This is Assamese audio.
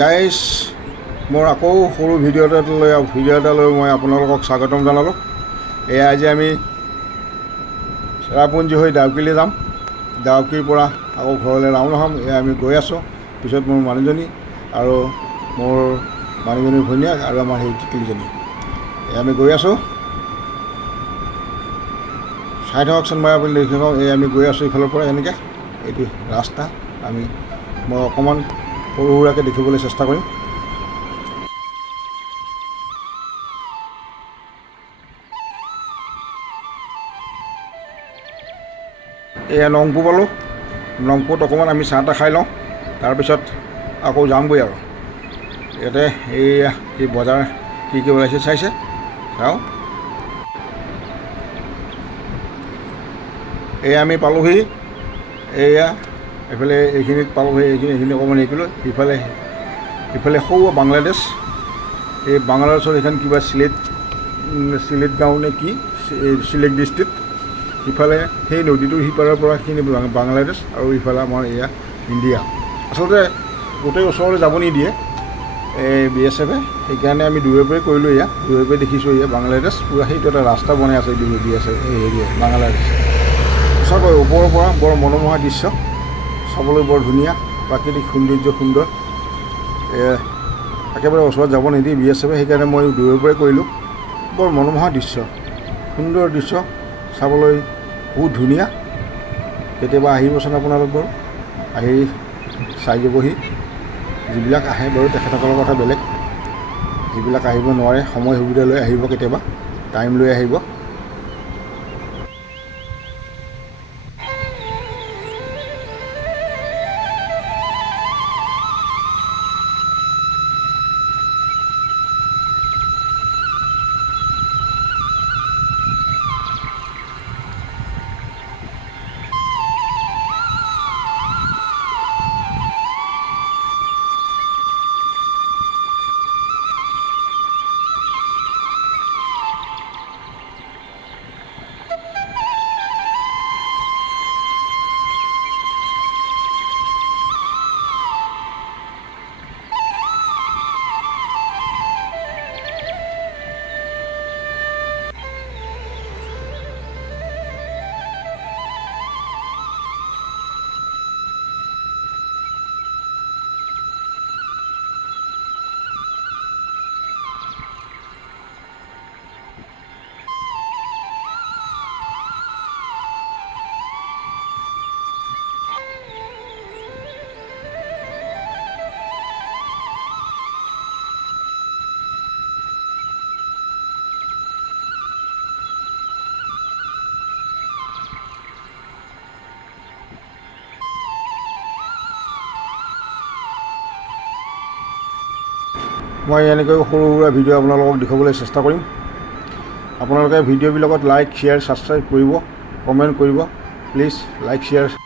গাইজ মোৰ আকৌ সৰু ভিডিঅ' এটা লৈ মই আপোনালোকক স্বাগতম জনালোঁ। এয়া আজি আমি চেৰাপুঞ্জী হৈ ডাউকিলৈ যাম। ডাউকিৰ পৰা আকৌ ঘৰলৈ ৰাওনা হ'ম। এয়া আমি গৈ আছোঁ। পিছত মোৰ মানুহজনী আৰু মোৰ মানুহজনীৰ ভনীয়েক আৰু আমাৰ সেই টিকলিজনী, এয়া আমি গৈ আছোঁ। চাই থাককচোন, মই আপুনি দেখি থাকক। এই আমি গৈ আছোঁ ইফালৰ পৰা এনেকৈ, এইটো ৰাস্তা। মই অকণমান সৰু সুৰাকৈ দেখিবলৈ চেষ্টা কৰিম। এয়া নংপু পালোঁ। নংপুত অকণমান আমি চাহ তাহ খাই লওঁ, তাৰপিছত আকৌ যামগৈ আৰু। ইয়াতে এইয়া কি বজাৰ কি ওলাইছে চাইছে, চাওঁ। এয়া আমি পালোহি। এয়া এইফালে এইখিনিত পালোহি। এইখিনি অকণমান হেৰি কৰিলোঁ। ইফালে সৌ বাংলাদেশ। এই বাংলাদেশৰ এইখন কিবা চিলেট গাঁও নে কি, চিলেট ডিষ্ট্ৰিক্ট। ইফালে সেই নদীটোৰ সিপাৰৰ পৰা সেইখিনি বাংলাদেশ আৰু ইফালে আমাৰ এয়া ইণ্ডিয়া। আচলতে গোটেই ওচৰলৈ যাব নিদিয়ে এই BSF-এ, সেইকাৰণে আমি দূৰৰ পৰাই কৰিলোঁ। এয়া দূৰৰ পৰাই দেখিছোঁ। এয়া বাংলাদেশ পূৰা সেইটো এটা ৰাস্তা বনাই আছে BSF হেৰিয়ে বাংলাদেশ। সঁচাকৈ ওপৰৰ পৰা বৰ মনোমোহা দৃশ্য, চাবলৈ বৰ ধুনীয়া, প্ৰাকৃতিক সৌন্দৰ্য সুন্দৰ। একেবাৰে ওচৰত যাব নিদিয়ে BSF-এ, সেইকাৰণে মই দূৰৰ পৰাই কৰিলোঁ। বৰ মনোমোহা দৃশ্য, সুন্দৰ দৃশ্য, চাবলৈ বহুত ধুনীয়া। কেতিয়াবা আহিবচোন আপোনালোক বাৰু, আহি চাই যাবহি। যিবিলাক আহে বাৰু তেখেতসকলৰ কথা বেলেগ, যিবিলাক আহিব নোৱাৰে সময় সুবিধা লৈ আহিব, কেতিয়াবা টাইম লৈ আহিব। মই এনেকৈ সৰু সুৰা ভিডিঅ' আপোনালোকক দেখুৱাবলৈ চেষ্টা কৰিম। আপোনালোকে ভিডিঅ'বিলাকত লাইক, শ্বেয়াৰ, ছাবস্ক্ৰাইব কৰিব, কমেণ্ট কৰিব। Please like, share